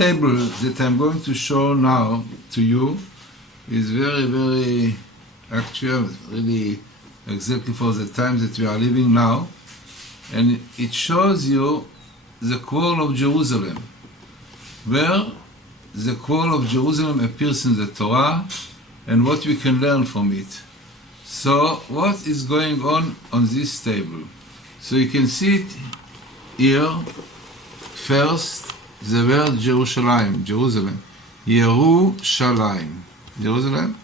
table that I'm going to show now to you is very, very actual, really exactly for the time that we are living now. And it shows you the quarrel of Jerusalem, where the quarrel of Jerusalem appears in the Torah and what we can learn from it. So what is going on this table? So you can see it here. First, the word Jerusalem, Yerushalayim, Jerusalem,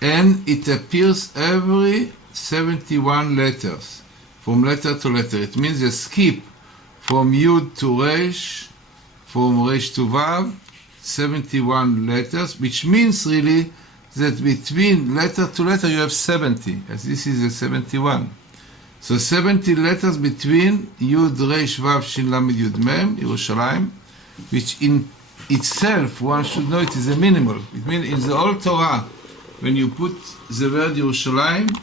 and it appears every 71 letters, from letter to letter. It means a skip from Yud to Resh, from Resh to Vav, 71 letters, which means really that between letter to letter you have 70, as this is a 71. So 70 letters between Yud, Resh, Vav, Shin, Lamed, Yud, Mem, Yerushalayim, which in itself, one should know, it is a minimal. It means in the whole Torah, when you put the word Yerushalayim,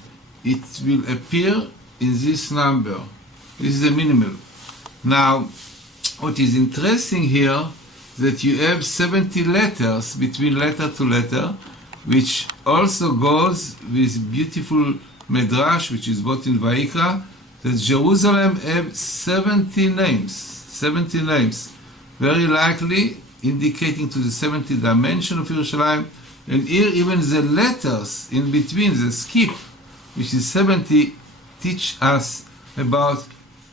it will appear in this number. This is a minimal. Now, what is interesting here, that you have 70 letters between letter to letter, which also goes with beautiful Medrash, which is brought in Vayikra, that Jerusalem have 70 names. 70 names. Very likely indicating to the 70 dimension of Yerushalayim, and here even the letters in between, the skip, which is 70, teach us about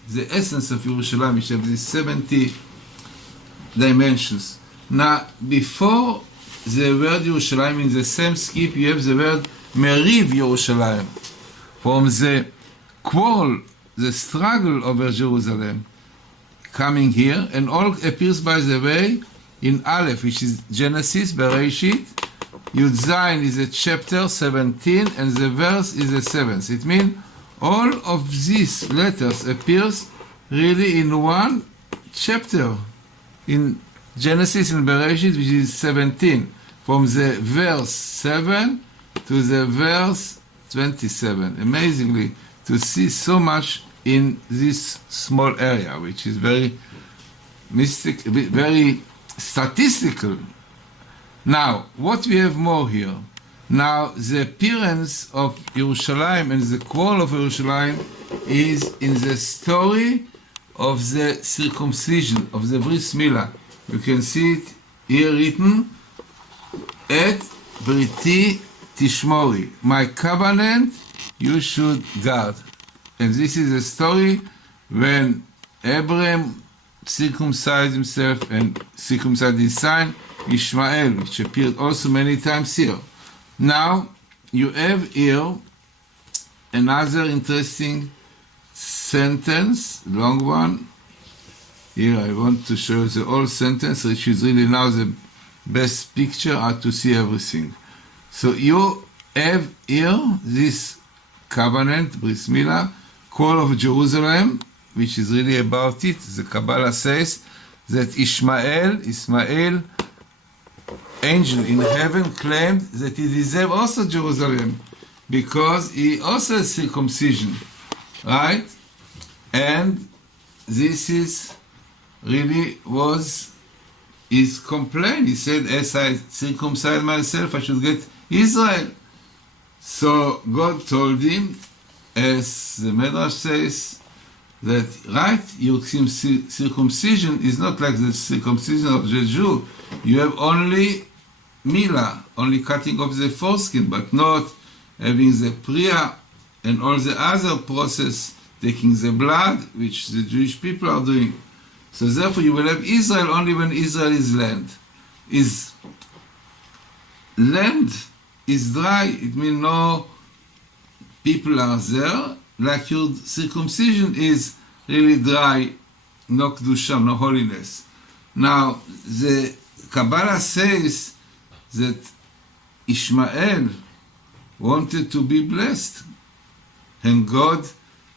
the essence of Yerushalayim, which have these 70 dimensions. Now, before the word Yerushalayim, in the same skip, you have the word Meriv Yerushalayim, from the quarrel, the struggle over Jerusalem, coming here, and all appears, by the way, in Aleph, which is Genesis, Bereshit. Yud Zayin is a chapter 17, and the verse is the 7th. It means all of these letters appears really in one chapter, in Genesis and Bereshit, which is 17, from the verse 7 to the verse 27. Amazingly, to see so much in this small area, which is very mystic, very statistical. Now, what we have more here? Now, the appearance of Yerushalayim and the quarrel of Yerushalayim is in the story of the circumcision, of the Bris Milah. You can see it here written, Et Briti Tishmori, my covenant you should guard. And this is a story when Abraham circumcised himself and circumcised his son Ishmael, which appeared also many times here. Now, you have here another interesting sentence, long one. Here I want to show the whole sentence, which is really now the best picture how to see everything. So you have here this covenant, Bris Milah, call of Jerusalem, which is really about it. The Kabbalah says that Ismael, angel in heaven, claimed that he deserved also Jerusalem because he also has circumcision, right? And this is really was his complaint. He said, as I circumcise myself, I should get Israel. So God told him, as the Medrash says, that right, your circumcision is not like the circumcision of the Jew. You have only milah, only cutting off the foreskin, but not having the priya and all the other process, taking the blood, which the Jewish people are doing. So therefore you will have Israel only when Israel is land is dry. It means no people are there, like your circumcision is really dry, no kedusha, no holiness. Now, the Kabbalah says that Ishmael wanted to be blessed, and God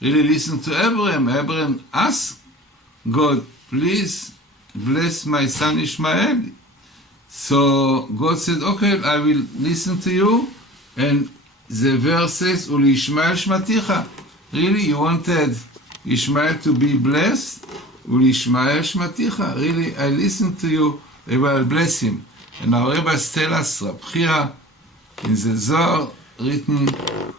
really listened to Abraham. Abraham asked God, please bless my son Ishmael. So God said, okay, I will listen to you, and the verse says, Uli Ishmael Shmaticha. Really, you wanted Ishmael to be blessed? Uli Ishmael Shmaticha. Really, I listened to you, they will bless him. And our rabbis tell us, Rabchia, in the Zohar, written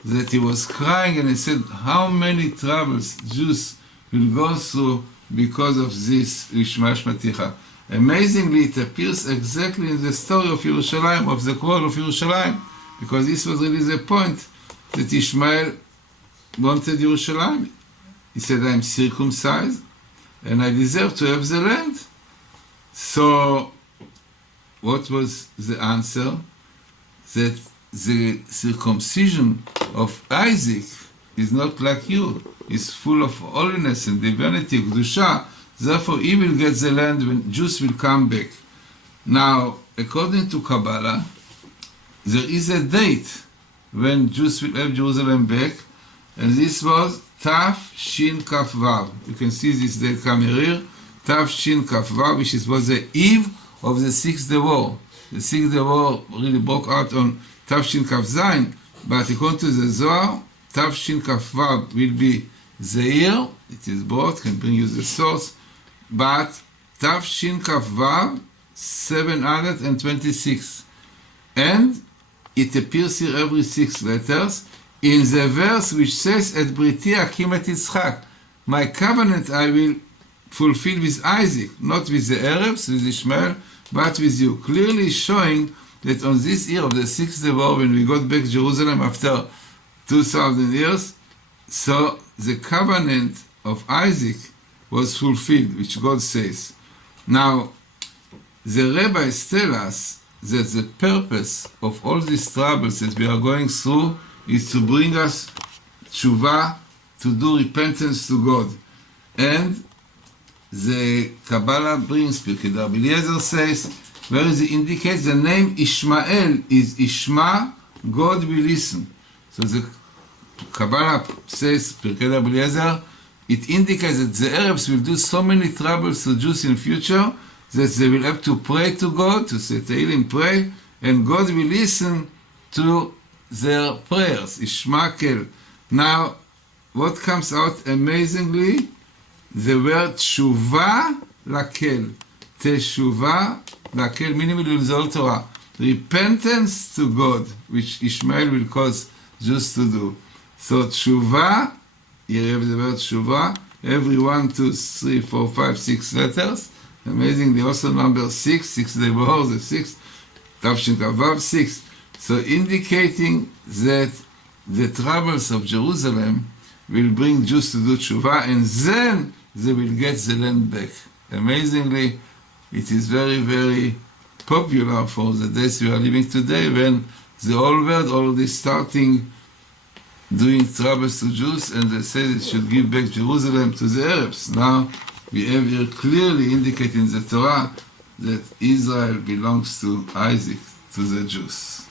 that he was crying and he said, how many troubles Jews will go through because of this Ishmael Shmaticha. Amazingly, it appears exactly in the story of Yerushalayim, of the quarrel of Yerushalayim, because this was really the point that Ishmael wanted Yerushalayim. He said, I am circumcised and I deserve to have the land. So, what was the answer? That the circumcision of Isaac is not like you. It's full of holiness and divinity, Kedusha. Therefore, he will get the land when Jews will come back. Now, according to Kabbalah, there is a date when Jews will have Jerusalem back, and this was Tav Shin Kaf Vav. You can see this date coming here, Tav Shin Kaf Vav, which was the eve of the Sixth Day War. The Sixth Day War really broke out on Tav Shin Kaf Zayin, but according to the Zohar, Tav Shin Kaf Vav will be the year, it is brought, can bring you the source, but Tav Shin Kaf Vav 726. And it appears here every 6 letters in the verse which says, Et Briti Akim et Yitzchak, my covenant I will fulfill with Isaac, not with the Arabs, with Ishmael, but with you. Clearly showing that on this year of the 6th Day War, when we got back to Jerusalem after 2,000 years, so the covenant of Isaac was fulfilled, which God says. Now, the rabbis tell us that the purpose of all these troubles that we are going through is to bring us tshuva, to do repentance to God. And the Kabbalah brings, Pirkei Rabbi Eliezer says, where it indicates the name Ishmael is Ishma, God will listen. So the Kabbalah says, Pirkei Rabbi Eliezer, it indicates that the Arabs will do so many troubles to Jews in future that they will have to pray to God, to say Tehillim, pray, and God will listen to their prayers, Ishmael. Now, what comes out amazingly? The word Tshuva Lakel. Teshuvah Lakel, meaning in the Old Torah. Repentance to God, which Ishmael will cause Jews to do. So Tshuva, here you have the word Tshuva, every 1, 2, 3, 4, 5, 6 letters. Amazingly, also number 6, 6 Day War, the 6, Tav Shin Kaf Vav 6. So indicating that the troubles of Jerusalem will bring Jews to do Tshuva, and then they will get the land back. Amazingly, it is very, very popular for the days we are living today, when the whole world already starting doing troubles to Jews, and they say they should give back Jerusalem to the Arabs. Now, we have here clearly indicated in the Torah that Israel belongs to Isaac, to the Jews.